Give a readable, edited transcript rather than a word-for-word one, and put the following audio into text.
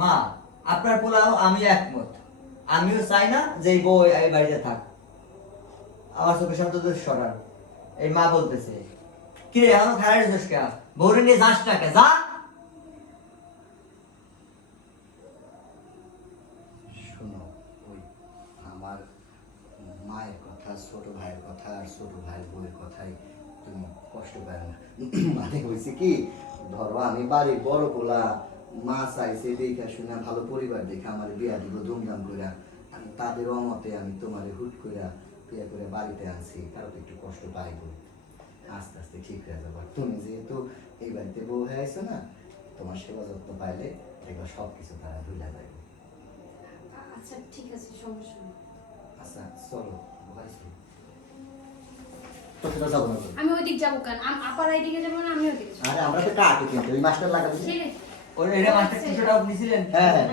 মা আপনার পোলাও আমি একমত, আমিও চাই না যে এই বউ এই বাড়িতে থাক। আমার চোখের সামনে তো দোষ সরার এই মা বলতেছে, কি রে এখনো খারাপ দোষ কে, বউরে নিয়ে যাস না কে, যা। শোনো, ওই আমার মায়ের কথা, ছোট ভাইয়ের কথা আর ছোট ভাইয়ের বউয়ের কথাই তুমি কষ্ট পাও না। মানে হয়েছে কি, ধরো আমি বাড়ির বড় পোলা, মা চাইছে দেখা শুনে ভালো পরিবার দেখে আমার বিয়া দিব ধুমধাম করে, আমি তাদের অমতে আমি তোমার হুট করে বিয়ে করে বাড়িতে আনছি, তারা তো একটু কষ্ট পাইব। আস্তে আস্তে ঠিক হয়ে যাবো। আর তুমি যেহেতু এই বাড়িতে বউ হয়ে আইছো না, তোমার সেবা যত্ন পাইলে দেখবা সব কিছু তারা ভুলে যাবে। আচ্ছা ঠিক আছে, সমস্যা নেই। আচ্ছা চলো ভাইসো, তোকে তো যাবো না তো। আমি ওইদিক যাবো কেন? আপার এইদিকে যাবো না, আমি ওইদিকে যাবো। আরে আমরা তো কাটে কিন্তু ওই মাস্টার লাগাচ্ছি। ঠিক আছে। ওর এটা মাস্টার কিছুটা নিছিলেন? হ্যাঁ হ্যাঁ